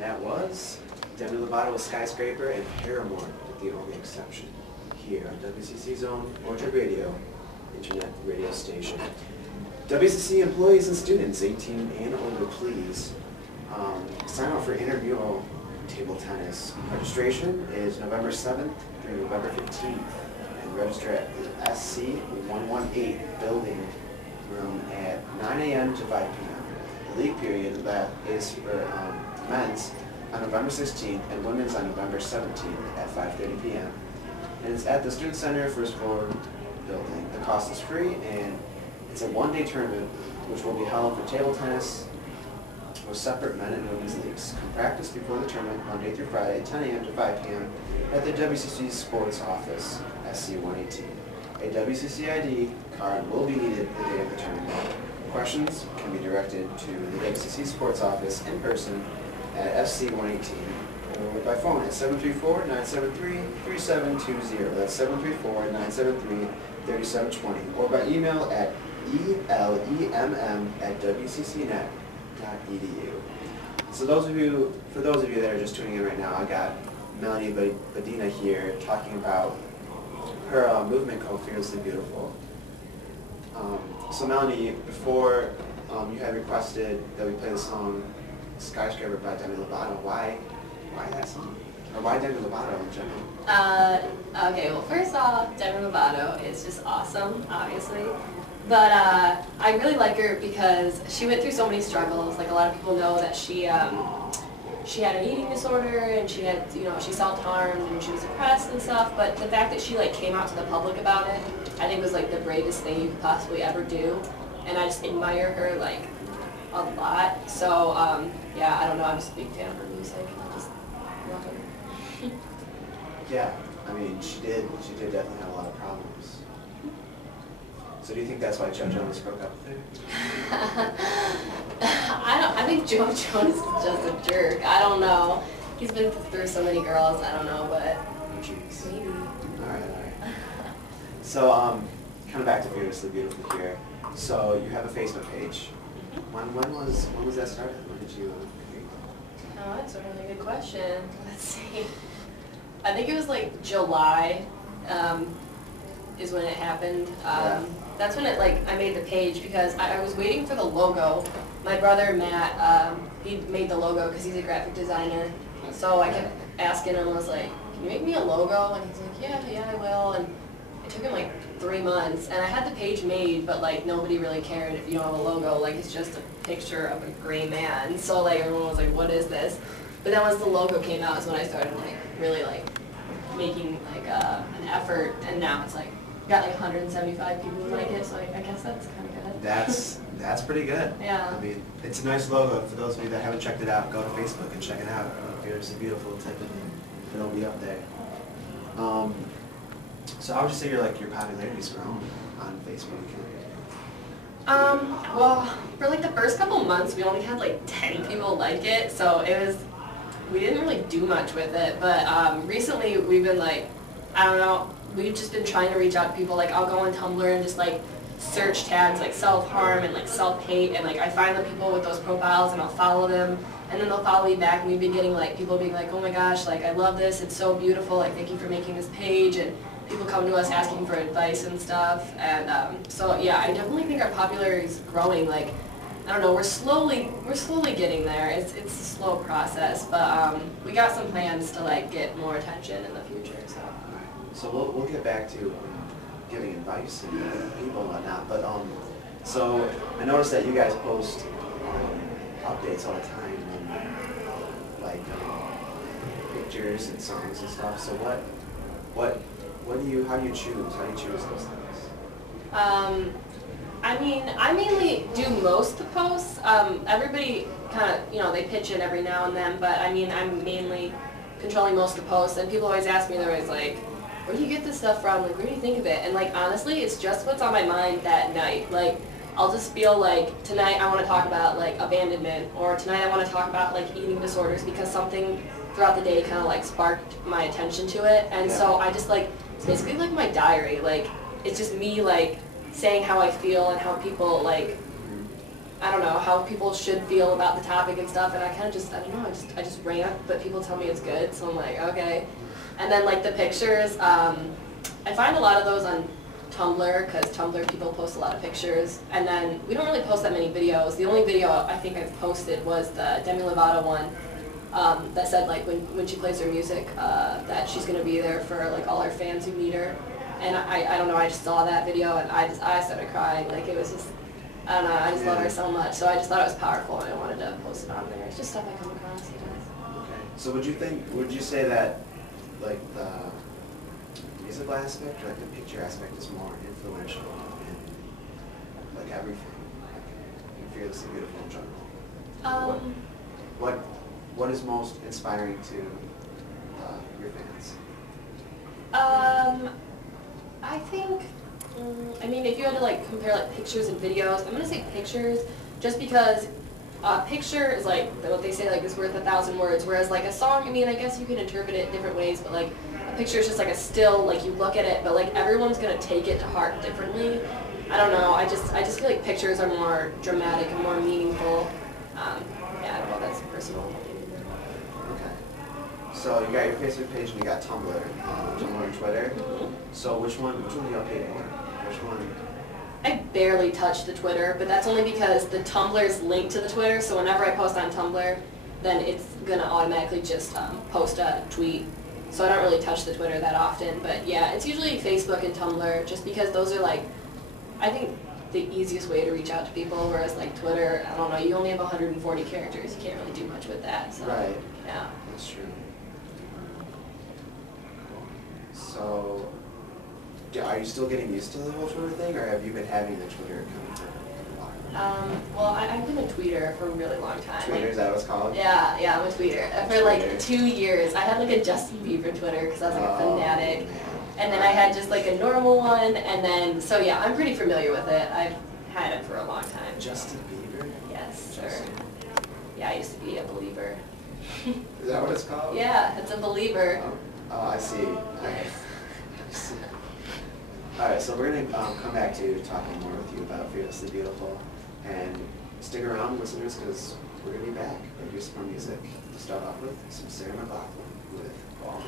that was Demi Lovato with Skyscraper and Paramore, the only exception, here on WCC's own Orchard Radio, internet radio station. WCC employees and students, 18 and older, please sign up for intramural table tennis. Registration is November 7th through November 15th, and register at the SC 118 building room at 9 a.m. to 5 p.m. The league period that is for men's on November 16th and women's on November 17th at 5:30 p.m. And it's at the Student Center first floor building. The cost is free, and it's a one-day tournament which will be held for table tennis with separate men and women's leagues. Come practice before the tournament Monday through Friday, 10 a.m. to 5 p.m. at the WCC Sports Office, SC 118. A WCC ID card will be needed the day of the tournament. Questions can be directed to the WCC Sports Office in person at SC 118 or by phone at 734-973-3720. That's 734-973-3720. Or by email at elemm@wccnet.edu. So for those of you that are just tuning in right now, I got Melanie Badina here talking about her movement called Fearlessly Beautiful. So Melanie, before you had requested that we play the song Skyscraper by Demi Lovato, why that song? Or why Demi Lovato in general? Okay, well first off, Demi Lovato is just awesome, obviously. But I really like her because she went through so many struggles. Like, a lot of people know that she had an eating disorder, and she had, she self-harmed and she was depressed and stuff. But the fact that she came out to the public about it, I think was the bravest thing you could possibly ever do. And I just admire her a lot. So yeah, I don't know. I'm just a big fan of her music. I just love her. Yeah, I mean, she did definitely have a lot of problems. So do you think that's why Joe Jonas broke up with her? I think Joe Jonas is just a jerk. I don't know. He's been through so many girls. I don't know, but maybe. All right. So kind of back to Fearlessly Beautiful here. So you have a Facebook page. When was that started? When did you create that? Oh, that's a really good question. Let's see. I think it was July is when it happened. Yeah. That's when I made the page because I was waiting for the logo. My brother Matt, he made the logo because he's a graphic designer. So I kept asking him, I was like, can you make me a logo? And he's like, yeah, I will. And it took him 3 months. And I had the page made, but nobody really cared if you don't have a logo. It's just a picture of a gray man. So everyone was like, what is this? But then once the logo came out is when I started really making an effort. And now it's got 175 people who like it, so I guess that's kind of good. That's pretty good. Yeah. I mean, it's a nice logo. For those of you that haven't checked it out, go to Facebook and check it out. Fearlessly Beautiful, type it in. It'll be up there. So how would you say your popularity's grown on Facebook? Well, for the first couple months, we only had 10 people like it, so we didn't really do much with it. But recently, we've been I don't know. We've just been trying to reach out to people. I'll go on Tumblr and just search tags self-harm and self-hate, and I find the people with those profiles and I'll follow them, and then they'll follow me back, and we've been getting people being oh my gosh, I love this, it's so beautiful, thank you for making this page, and people come to us asking for advice and stuff, and so yeah, I definitely think our popularity is growing. I don't know, we're slowly getting there. It's a slow process, but we got some plans to get more attention in the future. So we'll get back to giving advice and people and whatnot. But so I noticed that you guys post updates all the time, and pictures and songs and stuff. So how do you choose? How do you choose those things? I mean, I mainly do most of the posts. Everybody kind of, they pitch in every now and then, but I mean, I'm mainly controlling most of the posts, and people always ask me, they're always where do you get this stuff from? Where do you think of it? And honestly, it's just what's on my mind that night. I'll just feel tonight I want to talk about abandonment, or tonight I want to talk about eating disorders, because something throughout the day kind of sparked my attention to it. And so I just it's basically my diary. It's just me saying how I feel and how people I don't know, how people should feel about the topic and stuff, and I kind of just, I don't know, I just rant, but people tell me it's good, so I'm like, okay. And then like the pictures, I find a lot of those on Tumblr, because Tumblr people post a lot of pictures, and then we don't really post that many videos. The only video I think I've posted was the Demi Lovato one, that said like when she plays her music, that she's going to be there for like all her fans who meet her. And I don't know, I just saw that video and I started crying, like it was just, I don't know, I just love her so much, so I just thought it was powerful and I wanted to post it on there. It's just stuff I come across sometimes. Okay. So would you say that like the musical aspect or like the picture aspect is more influential in like everything? Like Fearlessly Beautiful in general? What is most inspiring to your fans? I think, I mean, if you had to like compare like pictures and videos, I'm gonna say pictures, just because a picture is like what they say, like is worth 1,000 words, whereas like a song, I mean, I guess you can interpret it different ways, but like a picture is just like a still, like you look at it, but like everyone's gonna take it to heart differently. I don't know. I just feel like pictures are more dramatic and more meaningful. Yeah, I don't know. That's personal. Okay. So you got your Facebook page and you got Tumblr, Tumblr and Twitter. Mm-hmm. So which one do you update more? Which one? I barely touch the Twitter, but that's only because the Tumblr's linked to the Twitter, so whenever I post on Tumblr, then it's gonna automatically just post a tweet. So I don't really touch the Twitter that often, but yeah, it's usually Facebook and Tumblr, just because those are like, I think, the easiest way to reach out to people, whereas like Twitter, I don't know, you only have 140 characters, you can't really do much with that, so. Right. Yeah. That's true. So, are you still getting used to the whole Twitter thing, or have you been having the Twitter account for a while? Well, I've been a tweeter for a really long time. Twitter, is that what it's called? Yeah, I'm a tweeter. For like 2 years. I had like a Justin Bieber Twitter because I was like a fanatic. Man. And then I had just like a normal one, and then, so yeah, I'm pretty familiar with it. I've had it for a long time. Justin Bieber? Yes, sir. Yeah, I used to be a believer. Is that what it's called? Yeah, it's a believer. Oh, I see. I see. Alright, so we're going to come back to talking more with you about Fearlessly Beautiful. And stick around, listeners, because we're going to be back. We're going to do some more music. To start off with, some Sarah McLachlan with Ball.